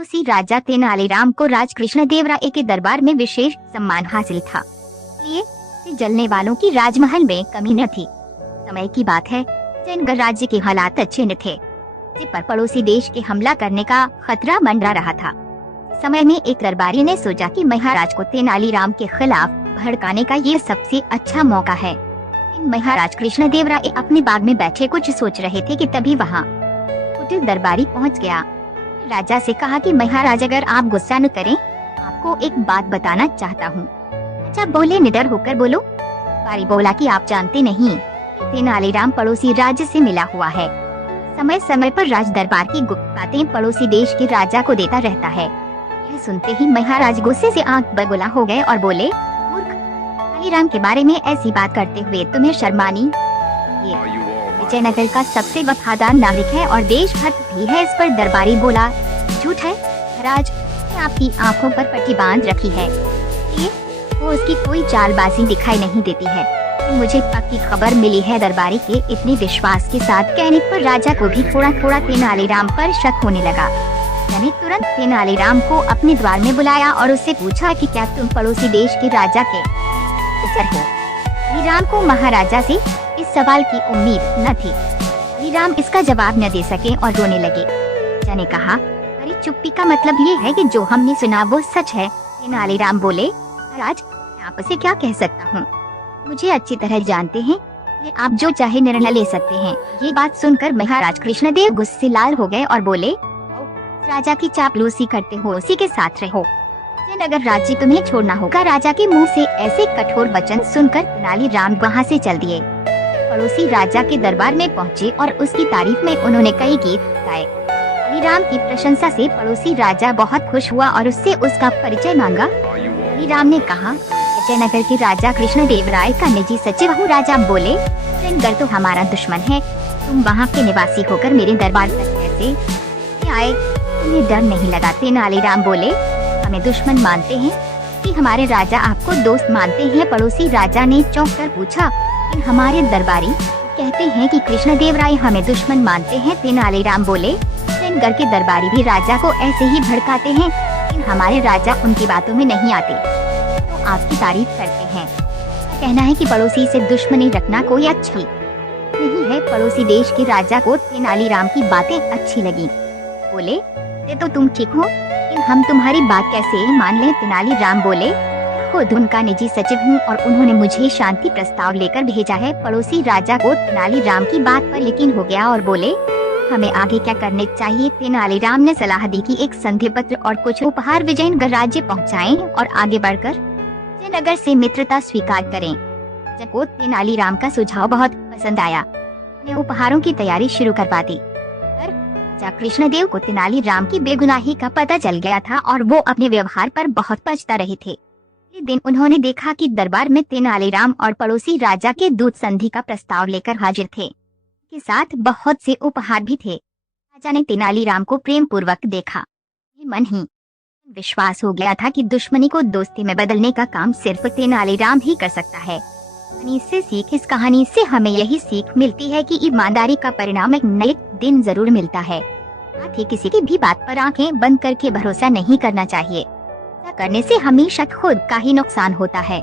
पड़ोसी राजा तेनालीराम को राज कृष्णदेवराय के दरबार में विशेष सम्मान हासिल था, इसलिए जलने वालों की राजमहल में कमी न थी। समय की बात है, विजयनगर राज्य के हालात अच्छे न थे, जिस पर पड़ोसी देश के हमला करने का खतरा मंडरा रहा था। समय में एक दरबारी ने सोचा कि महाराज को तेनालीराम के खिलाफ भड़काने का ये सबसे अच्छा मौका है। महाराज कृष्णदेवराय अपने बाग में बैठे कुछ सोच रहे थे कि तभी वहाँ कुटिल दरबारी पहुँच गया। राजा से कहा कि महाराज, अगर आप गुस्सा न करें, आपको एक बात बताना चाहता हूँ। राजा बोले, निडर होकर बोलो। दरबारी बोला कि आप जानते नहीं, तेनालीराम पड़ोसी राज्य से मिला हुआ है। समय समय पर राज दरबार की गुप्त बातें पड़ोसी देश के राजा को देता रहता है। यह सुनते ही महाराज गुस्से से आंख बगुला हो गए और बोले, मूर्ख, तेनालीराम के बारे में ऐसी बात करते हुए तुम्हें शर्मानी? ये विजयनगर का सबसे वफादार नागरिक है और देशभक्त भी है। इस पर दरबारी बोला, झूठ है महाराज, आपकी आंखों पर पट्टी बांध रखी है, ये वो उसकी कोई चालबाजी दिखाई नहीं देती है। मुझे पक्की खबर मिली है। दरबारी के इतने विश्वास के साथ कहने पर राजा को भी थोड़ा थोड़ा तेनालीराम पर शक होने लगा। मैंने तुरंत तेनालीराम को अपने द्वार में बुलाया और उससे पूछा कि क्या तुम पड़ोसी देश के राजा के पुत्र हो? तेनालीराम को महाराजा से इस सवाल की उम्मीद न थी। तेनालीराम इसका जवाब न दे सके और रोने लगे। राजा ने कहा, अरे चुप्पी का मतलब ये है कि जो हमने सुना वो सच है। तेनालीराम बोले, महाराज, मैं आपसे क्या कह सकता हूँ, मुझे अच्छी तरह जानते हैं, ये आप जो चाहे निर्णय ले सकते हैं। ये बात सुनकर महाराज कृष्णदेव गुस्से लाल हो गए और बोले, राजा की चापलूसी करते हो, उसी के साथ रहो। विजयनगर राज्य तुम्हें छोड़ना होगा। राजा के मुंह से ऐसे कठोर वचन सुनकर तेनालीराम वहाँ से चल दिए। पड़ोसी राजा के दरबार में पहुँचे और उसकी तारीफ में उन्होंने कई गीत गाए। तेनालीराम की प्रशंसा से पड़ोसी राजा बहुत खुश हुआ और उससे उसका परिचय मांगा। तेनालीराम ने कहा, विजयनगर के राजा कृष्णदेवराय का निजी सचिव हूँ। राजा बोले, विजयनगर तो हमारा दुश्मन है, तुम वहाँ के निवासी होकर मेरे दरबार तक कैसे आए? तुम्हें डर नहीं लगा? तेनालीराम बोले, हमें दुश्मन मानते हैं कि हमारे राजा आपको दोस्त मानते हैं? पड़ोसी राजा ने चौंक कर पूछा, हमारे दरबारी कहते हैं कि कृष्णदेवराय हमें दुश्मन मानते हैं। तेनालीराम बोले, विजयनगर के दरबारी भी राजा को ऐसे ही भड़काते हैं, लेकिन हमारे राजा उनकी बातों में नहीं आते, तो आपकी तारीफ करते हैं। कहना है कि पड़ोसी से दुश्मनी रखना कोई अच्छी नहीं है। पड़ोसी देश के राजा को तेनालीराम की बातें अच्छी लगी। बोले, ये तो तुम ठीक हो, लेकिन हम तुम्हारी बात कैसे मान लें? तेनालीराम बोले, खुद उनका निजी सचिव हूँ और उन्होंने मुझे शांति प्रस्ताव लेकर भेजा है। पड़ोसी राजा को तेनालीराम की बात पर यकीन हो गया और बोले, हमें आगे क्या करने चाहिए? तेनालीराम ने सलाह दी कि एक संधि पत्र और कुछ उपहार विजयनगर राज्य पहुँचाएं और आगे बढ़कर विजयनगर से मित्रता स्वीकार करें। राजा को तेनालीराम का सुझाव बहुत पसंद आया, ने उपहारों की तैयारी शुरू करवा दी। राजा कृष्णदेव को तेनालीराम की बेगुनाही का पता चल गया था और वो अपने व्यवहार पर बहुत पछता रहे थे। एक दिन उन्होंने देखा कि दरबार में तेनालीराम और पड़ोसी राजा के दूत संधि का प्रस्ताव लेकर हाजिर थे, के साथ बहुत से उपहार भी थे। राजा ने तेनालीराम को प्रेम पूर्वक देखा, मन ही विश्वास हो गया था कि दुश्मनी को दोस्ती में बदलने का काम सिर्फ तेनालीराम ही कर सकता है। इस कहानी से हमें यही सीख मिलती है कि ईमानदारी का परिणाम एक नए दिन जरूर मिलता है। साथ ही किसी की भी बात पर आंखें बंद करके भरोसा नहीं करना चाहिए। ऐसा करने से हमेशा खुद का ही नुकसान होता है।